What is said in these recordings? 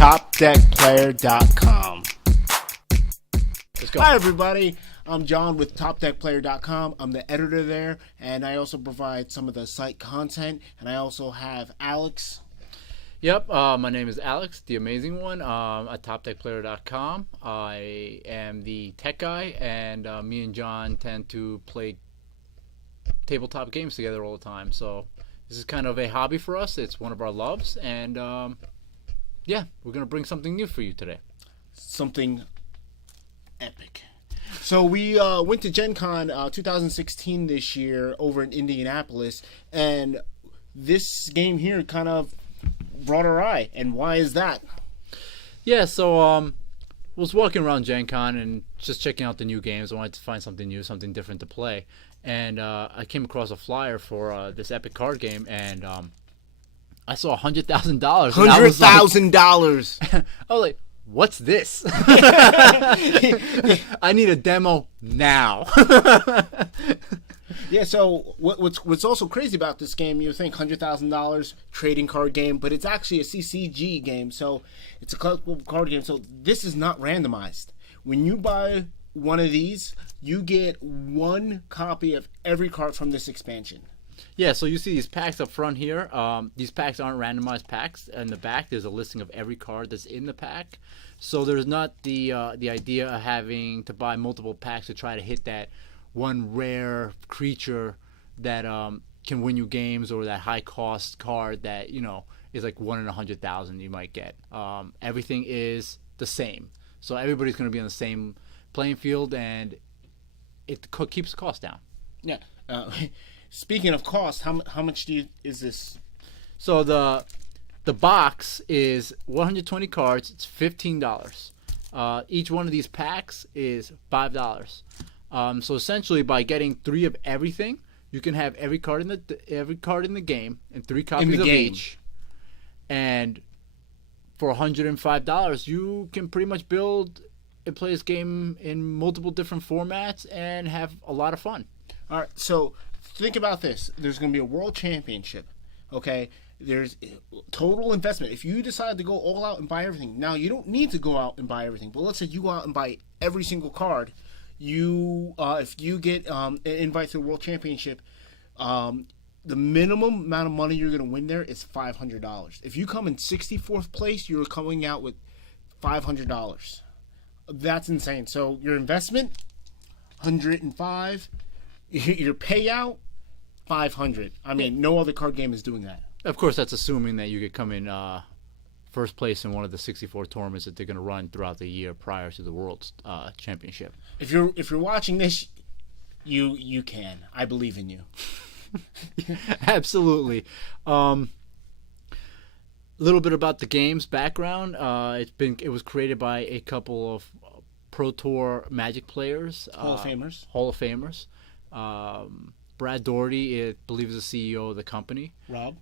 TopDeckPlayer.com. Let's go. Hi, everybody. I'm John with TopDeckPlayer.com. I'm the editor there, and I also provide some of the site content. And I also have Alex. Yep, my name is Alex, the amazing one, at TopDeckPlayer.com. I am the tech guy, and me and John tend to play tabletop games together all the time. So this is kind of a hobby for us. It's one of our loves, and yeah, we're going to bring something new for you today. Something epic. So we went to Gen Con 2016 this year over in Indianapolis, and this game here kind of brought our eye. And why is that? Yeah, so was walking around Gen Con and just checking out the new games. I wanted to find something new, something different to play. And I came across a flyer for this epic card game, and I saw $100,000. $100,000. I was like, what's this? I need a demo now. Yeah, so what's also crazy about this game, you think $100,000 trading card game, but it's actually a CCG game, so it's a collectible card game, so this is not randomized. When you buy one of these, you get one copy of every card from this expansion. Yeah, so you see these packs up front here. These packs aren't randomized packs. In the back, there's a listing of every card that's in the pack. So there's not the idea of having to buy multiple packs to try to hit that one rare creature that can win you games, or that high cost card that is like 1 in 100,000 you might get. Everything is the same, so everybody's going to be on the same playing field, and it keeps the cost down. Yeah. Speaking of cost, how much is this? So the box is 120 cards. It's $15. Each one of these packs is $5. So essentially, by getting 3 of everything, you can have every card in the game and 3 copies of each. And for $105, you can pretty much build and play this game in multiple different formats and have a lot of fun. All right, so think about this. There's going to be a world championship, okay? There's total investment. If you decide to go all out and buy everything, now you don't need to go out and buy everything, but let's say you go out and buy every single card. If you get an invite to the world championship, the minimum amount of money you're going to win there is $500. If you come in 64th place, you're coming out with $500. That's insane. So your investment, $105. Your payout, $500. I mean, no other card game is doing that. Of course, that's assuming that you could come in first place in one of the 64 tournaments that they're going to run throughout the year prior to the World Championship. If you're watching this, you can. I believe in you. Absolutely. A little bit about the game's background. It was created by a couple of Pro Tour Magic players, Hall of Famers. Brad Doherty, I believe, is the CEO of the company. Rob?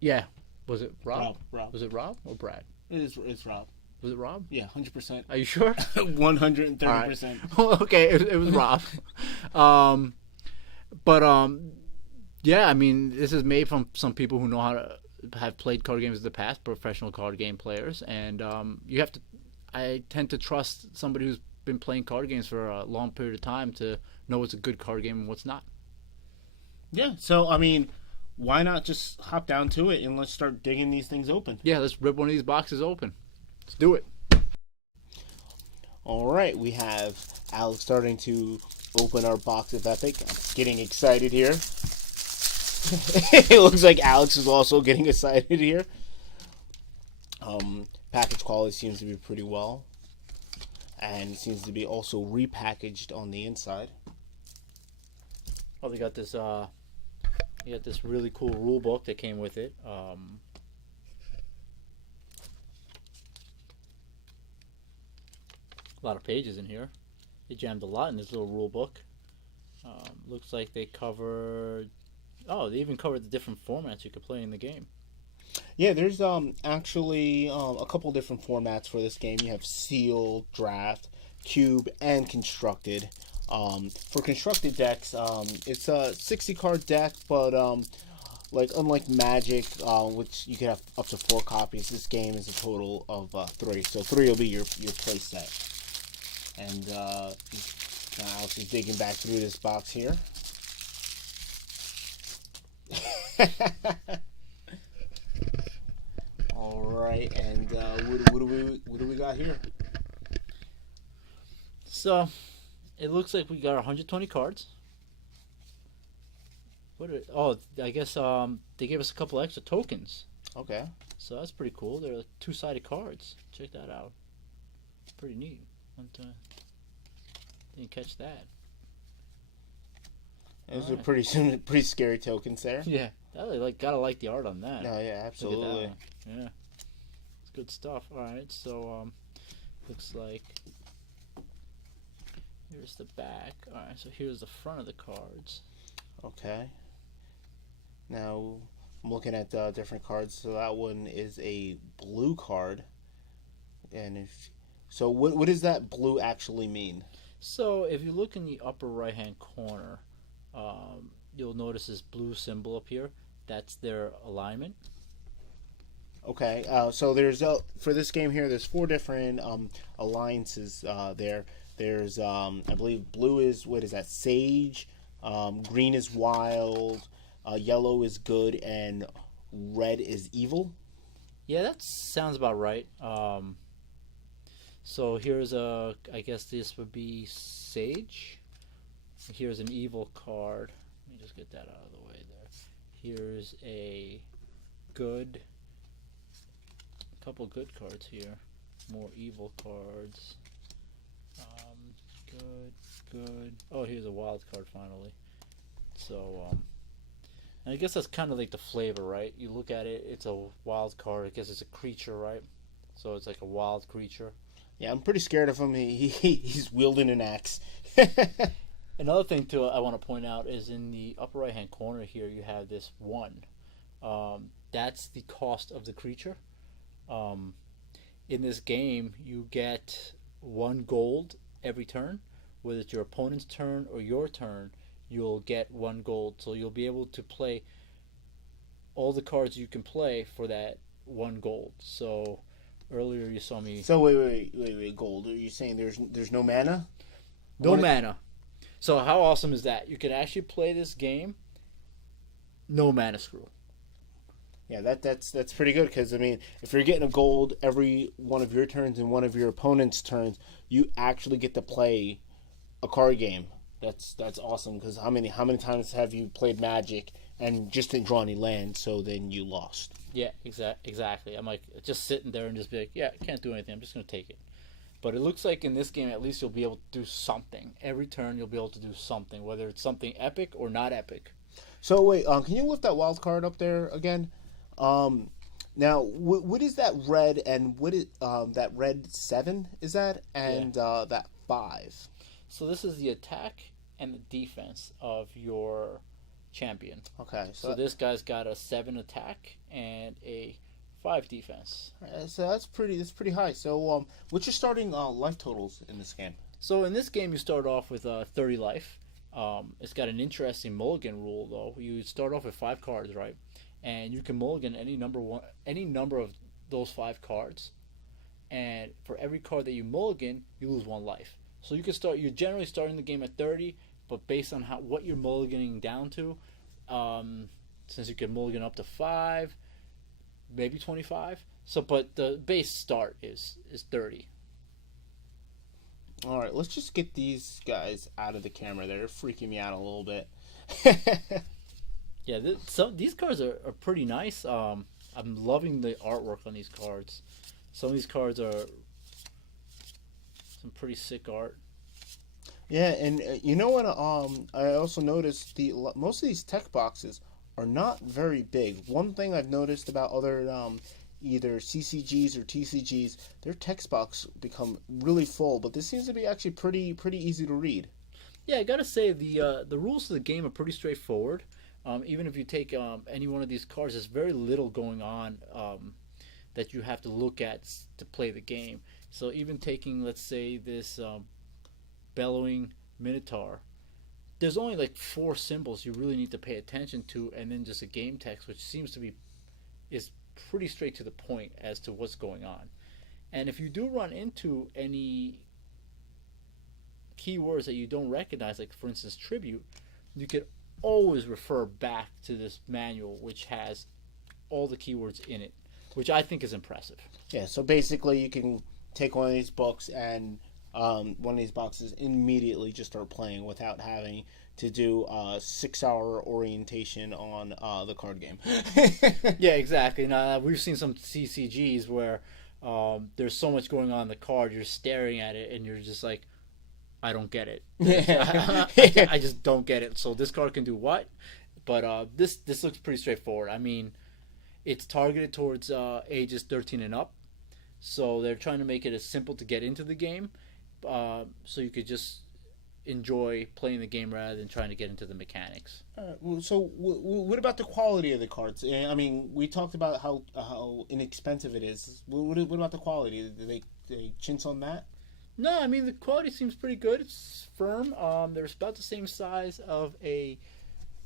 Yeah. Was it Rob? Rob. Was it Rob or Brad? It's Rob. Was it Rob? Yeah, 100%. Are you sure? 130%. Right. Okay, it was Rob. Yeah, I mean, this is made from some people who know how to have played card games in the past, professional card game players, and I tend to trust somebody who's been playing card games for a long period of time to know what's a good card game and what's not. Yeah, so I mean, why not just hop down to it and let's start digging these things open? Yeah, let's rip one of these boxes open. Let's do it. All right, we have Alex starting to open our box of Epic. I'm getting excited here. It looks like Alex is also getting excited here. Package quality seems to be pretty well. And it seems to be also repackaged on the inside. Oh, they got this. You got this really cool rule book that came with it. A lot of pages in here. They jammed a lot in this little rule book. Looks like they covered. Oh, they even covered the different formats you could play in the game. Yeah, there's actually a couple different formats for this game. You have sealed, draft, cube, and constructed. For constructed decks, it's a 60 card deck, but like unlike Magic, which you can have up to 4 copies, this game is a total of 3. So 3 will be your play set. And now Alex is digging back through this box here. All right, and what do we got here? So, it looks like we got 120 cards. I guess they gave us a couple extra tokens. Okay. So that's pretty cool. They're two-sided cards. Check that out. Pretty neat. Didn't catch that. Those are pretty scary tokens there. Yeah, gotta like the art on that. No, yeah, absolutely. Yeah, it's good stuff. All right, so looks like here's the back. All right, so here's the front of the cards. Okay. Now I'm looking at different cards. So that one is a blue card, and what does that blue actually mean? So if you look in the upper right hand corner, you'll notice this blue symbol up here. That's their alignment. Okay, so there's for this game here, there's 4 different alliances there. There's I believe blue is, what is that, sage, green is wild, yellow is good, and red is evil. Yeah, that sounds about right. So here's I guess this would be sage. Here's an evil card. Let me just get that out of the way there. Here's a good, couple good cards here. More evil cards. Good. Oh, here's a wild card finally. So, and I guess that's kind of like the flavor, right? You look at it, it's a wild card. I guess it's a creature, right? So it's like a wild creature. Yeah, I'm pretty scared of him. He's wielding an axe. Another thing too I want to point out is in the upper right hand corner here you have this 1. That's the cost of the creature. In this game you get 1 gold every turn. Whether it's your opponent's turn or your turn, you'll get 1 gold. So you'll be able to play all the cards you can play for that 1 gold. So earlier you saw me. So wait, gold. Are you saying there's no mana? No mana. So how awesome is that? You can actually play this game no mana screw. Yeah, that's pretty good, because I mean, if you're getting a gold every one of your turns and one of your opponent's turns, you actually get to play a card game. That's awesome, because how many times have you played Magic and just didn't draw any land, so then you lost? Yeah, exactly. I'm like just sitting there and just be like, yeah, I can't do anything. I'm just gonna take it. But it looks like in this game, at least you'll be able to do something. Every turn, you'll be able to do something, whether it's something epic or not epic. So wait, can you lift that wild card up there again? Now, what is that red, and what is that red 7? Is that, and that 5? So this is the attack and the defense of your champion. Okay, so this guy's got a 7 attack and a 5 defense. So that's pretty high. So what's your starting life totals in this game? So in this game, you start off with 30 life. It's got an interesting mulligan rule, though. You start off with 5 cards, right? And you can mulligan any number of those 5 cards. And for every card that you mulligan, you lose 1 life. So you can start. You're generally starting the game at 30, but based on what you're mulliganing down to, since you can mulligan up to 5, maybe 25. So, but the base start is 30. All right, let's just get these guys out of the camera. They're freaking me out a little bit. Yeah, these cards are pretty nice. I'm loving the artwork on these cards. Some of these cards are some pretty sick art. Yeah, and you know what? I also noticed most of these tech boxes are not very big. One thing I've noticed about other either CCGs or TCGs, their text box become really full, but this seems to be actually pretty easy to read. Yeah, I gotta say the rules of the game are pretty straightforward. Even if you take any one of these cards, there's very little going on that you have to look at to play the game. So even taking, let's say, this Bellowing Minotaur, there's only like 4 symbols you really need to pay attention to, and then just a game text, which seems to be is pretty straight to the point as to what's going on. And if you do run into any keywords that you don't recognize, like for instance tribute, you could always refer back to this manual, which has all the keywords in it, which I think is impressive. Yeah, so basically you can take one of these books and one of these boxes immediately just start playing without having to do a 6-hour orientation on the card game. Yeah, exactly. Now we've seen some CCGs where there's so much going on in the card, you're staring at it and you're just like, I don't get it. I just don't get it. So this card can do what? But this looks pretty straightforward. I mean, it's targeted towards ages 13 and up. So they're trying to make it as simple to get into the game, so you could just enjoy playing the game rather than trying to get into the mechanics. So what about the quality of the cards? I mean, we talked about how inexpensive it is. What about the quality? Do they chintz on that? No, I mean the quality seems pretty good. It's firm. They're about the same size of a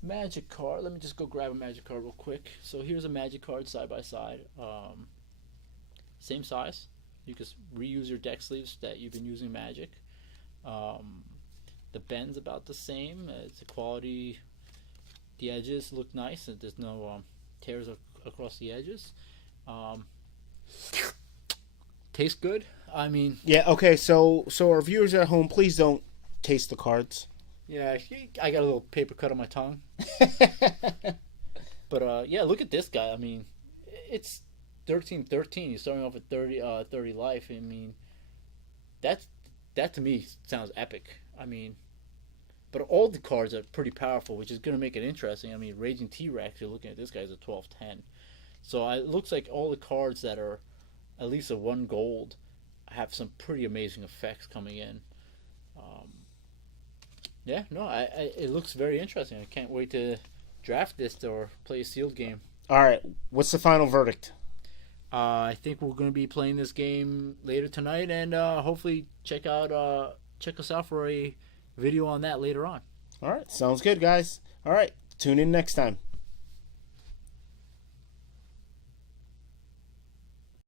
Magic card. Let me just go grab a Magic card real quick. So here's a Magic card side by side. Same size. You can reuse your deck sleeves that you've been using Magic. The bend's about the same. It's the quality. The edges look nice. And there's no tears across the edges. Tastes good. I mean, yeah. Okay, so our viewers at home, please don't taste the cards. Yeah, I got a little paper cut on my tongue. But yeah, look at this guy. I mean, it's 13-13. He's starting off at 30 life. I mean, that to me sounds epic. I mean, but all the cards are pretty powerful, which is going to make it interesting. I mean, Raging T-Rex, you're looking at this guy's a 12-10. So it looks like all the cards that are at least a 1 gold have some pretty amazing effects coming in. Yeah, no, it looks very interesting. I can't wait to draft this or play a sealed game. All right, what's the final verdict? I think we're going to be playing this game later tonight, and hopefully check us out for a video on that later on. All right, sounds good, guys. All right, tune in next time.